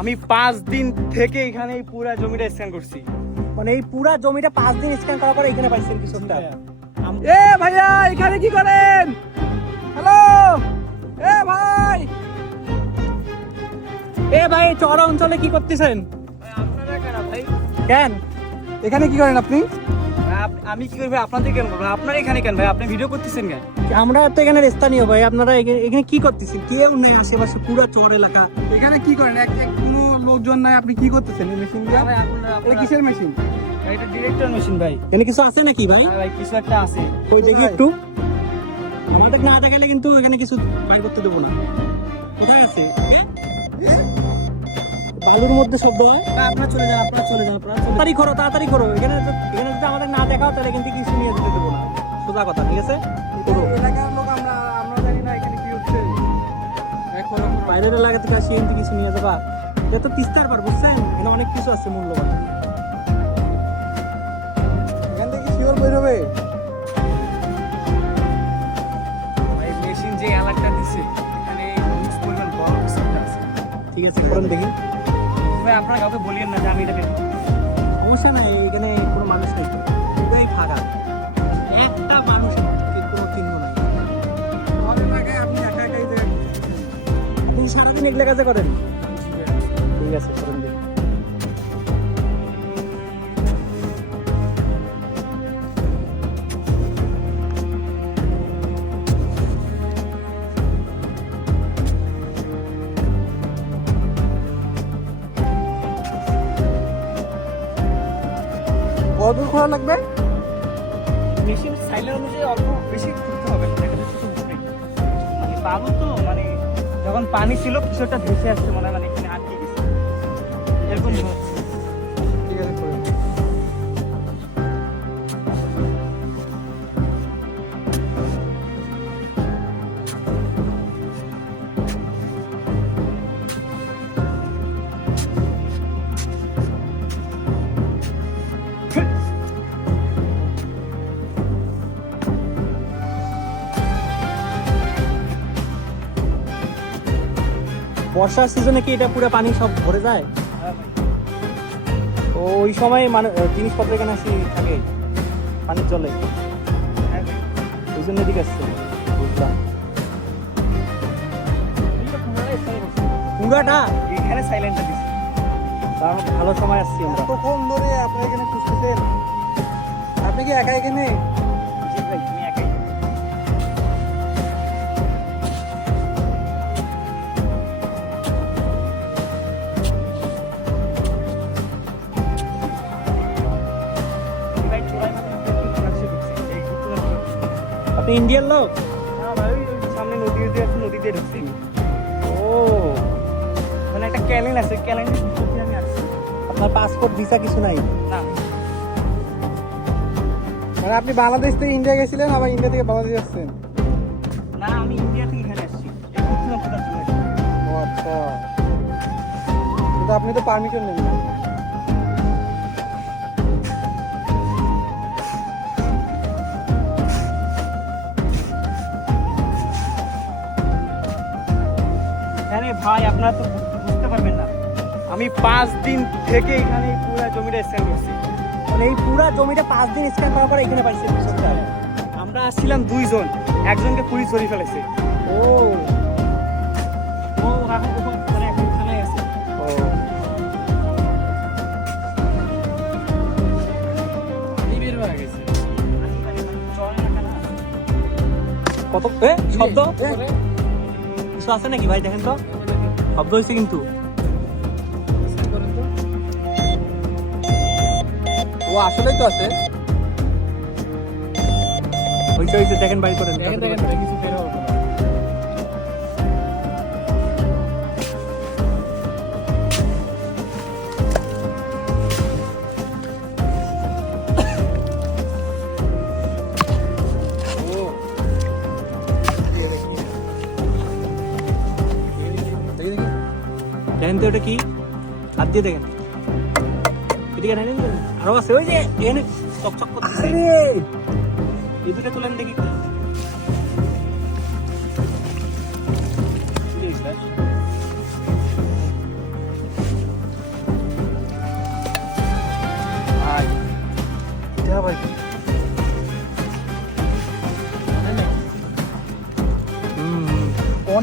আমি 5 দিন থেকে এখানে এই পুরা জমিটা স্ক্যান করছি। মানে এই পুরা জমিটা 5 দিন স্ক্যান করার পরে এখানে পাইছেন কিছু একটা। এ ভাইয়া এখানে কি করেন? হ্যালো এ ভাই, এ ভাই চড়া অঞ্চলে কি করতেছেন? আপনারা কেন ভাই? কেন এখানে কি করেন আপনি? আমি কি করব? আপনাদের কেন বলবো? আপনারা এখানে কেন ভাই? আপনি ভিডিও করতেছেন কেন? আমরা তো এখানে স্থানীয় ভাই, আপনারা এখানে কি করতেছেন? কেউ নেই আশেপাশে, পুরো চর এলাকা। এখানে কি করেন? কোনো লোকজন নাই, আপনি কি করতেছেন এই মেশিন দিয়ে? ভাই আপনারা এটা কিসের মেশিন? এটা ডিরেক্টর মেশিন ভাই। এখানে কিছু আছে নাকি ভাই? হ্যাঁ ভাই কিছু একটা আছে। ওই দেখি একটু। আমাদের না দেখালে কিন্তু এখানে কিছু বাইর করতে দেবো না। কোথায় আছে? বালুর মধ্যে শব্দ হয়। আপনারা চলে যান, আপনারা চলে যান, আপনারা চলে যান। তাড়াতাড়ি করো। এখানে যদি আমাদের না দেখাও তাহলে এখান থেকে কিছু নিয়ে যেতে দেবো না। সোজা কথা, ঠিক আছে? করো। এলাকার লোক, আমরা জানি না এখানে কি হচ্ছে। এখন বাইরের এলাকা থেকে আসি, এখান থেকে কিছু নিয়ে যাবা। এটা তো তিস্তার পার, বুঝছেন? এখানে অনেক কিছু আছে মূল্যবান। এখান থেকে শিওর বের হবে। ভাই মেশিন যে এলাকা দিছে এখানে হিউজ পরিমাণ বড় কিছু একটা আছে। ঠিক আছে, করেন দেখি। ভাই আপনারা কাউকে বলিয়েন না যে আমি এটা বের করছি। সমস্যা নাই, এখানে কোনো মানুষ নেই তো। পুরোই ফাঁকা, একটা মানুষ কোনো চিহ্ন নাই। আমাদের এলাকায় আপনি একা একাই যে আপনি সারাদিন এগুলো কাজে করেন? ঠিক আছে, করেন দেখি। কত খোলা লাগবে? মেশিন সাইলের অনুযায়ী অল্প বেশি করতে হবে না, এটা কিছু নেই। মানে বালু তো, মানে যখন পানি ছিল কিছু একটা ভেসে আসছে মনে হয়, মানে এখানে আটকে গেছে এরকম হচ্ছে। ঠিক আছে, করে বর্ষার সিজনে কি এটা পুরো পানি সব ভরে যায়? হ্যাঁ ভাই। তো ওই সময় মানে জিনিসপত্র এখানে আসি থাকে, পানি চলে, হ্যাঁ ভাই। ওই জন্য এদিকে আসছে। বুঝলাম। এইটা পুরোটাই স্থায়ী করছে। পুরাটা এখানে সাইলেন্টটা দিচ্ছে। তার ভালো সময় আসছি আমরা। কতক্ষণ ধরে আপনি এখানে খুঁজতেছেন? আপনি কি একা এখানে? জি ভাই, তুমি একাই। ভাই চোরাই মাত্র বাংলাদেশে ঢুকছে, এই ঘুরতে যাচ্ছি। আপনি ইন্ডিয়ান লোক? না ভাই, ওই সামনে নদী দিয়ে আছে, নদী দিয়ে ঢুকছি। ও, মানে একটা ক্যানেল আছে, ক্যানেল দিয়ে আমি আসছি। আপনার পাসপোর্ট ভিসা কিছু নাই? না মানে আপনি বাংলাদেশ থেকে ইন্ডিয়া গেছিলেন, আবার ইন্ডিয়া থেকে বাংলাদেশ আসছেন? না, আমি ইন্ডিয়া থেকে এখানে আসছি, এই ঘুরতে যাচ্ছি চলে আসছি। ও আচ্ছা, কিন্তু আপনি তো পারমিশন নেন না। আরে ভাই আপনারা তো বুঝতে পারবেন না, আমি 5 দিন থেকে এখানে এই পুরো জমিটা স্ক্যান করছি। মানে এই পুরা জমিটা 5 দিন স্ক্যান করার পরে এখানে পাইছেন কিছু একটা। আমরা আসছিলাম 2 জন, একজনকে পুলিশ ধরে ফেলেছে। ও, ও এখন মানে এখন থানায় আছে। ও, বের হয়ে গেছে। চল এলাকা না। কত শব্দ কিছু আছে নাকি ভাই? দেখেন তো, শব্দ হয়েছে কিন্তু। ও আসলেই তো আছে। হয়েছে, দেখেন, বাড়ি করেন। দেখেন কিছু বের হবে না। দেখেন তো এটা কি, হাত দিয়ে দেখেন। এদিকে নেন, আরো আছে, ওই যে এখানে চকচক করতেছে। এই দুটো তুলেন দেখি।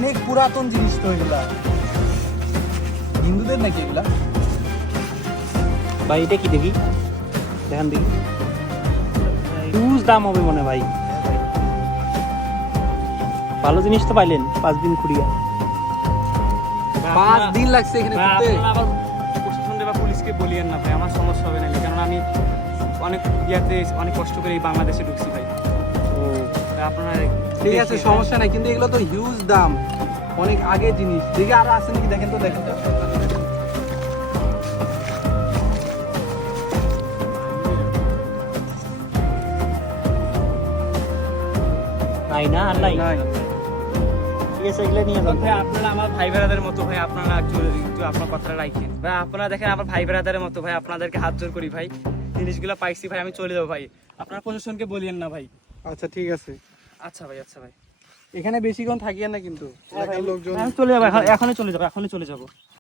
অনেক পুরাতন জিনিস তো এগুলা। হিন্দুদের নাকি এগুলা? ভাই এটা কি দেখি, দেখেন দেখি, হিউজ দাম হবে মনে হয় ভাই। ভালো জিনিস তো পাইলেন 5 দিন খুঁড়িয়া। 5 দিন লাগছে এখানে ভাই, করতে। আপনারা আবার প্রশাসন বা পুলিশকে বলিয়েন না ভাই, আমার সমস্যা হবে না, কারণ আমি অনেক ইয়াতে অনেক কষ্ট করে এই বাংলাদেশে ঢুকছি ভাই। ও ভাই, আপনারা ঠিক আছে, দেখে- সমস্যা নাই, কিন্তু এগুলো তো হিউজ দাম, অনেক আগে জিনিস। দেখি আরো আছে নাকি, দেখেন তো, দেখেন তো। নাই না, আর নাই। নাই। ঠিক আছে, এগুলো নিয়ে যান। ভাই আপনারা আমার ভাই বেড়াদের মতো ভাই, আপনারা একটু আপনার কথাটা রাখেন ভাই। আপনারা দেখেন আমার ভাই বেড়াদের মতো ভাই, আপনাদেরকে হাত জোর করি ভাই, জিনিসগুলো পাইছি ভাই, আমি চলে যাবো ভাই, আপনারা প্রশাসনকে বলিয়েন না ভাই। আচ্ছা ঠিক আছে, আচ্ছা ভাই, আচ্ছা ভাই, এখানে বেশিক্ষণ থাকিয়েন না কিন্তু, এলাকার লোকজন। আমি চলে যাবো, এখনই চলে যাবো, এখনই চলে যাবো।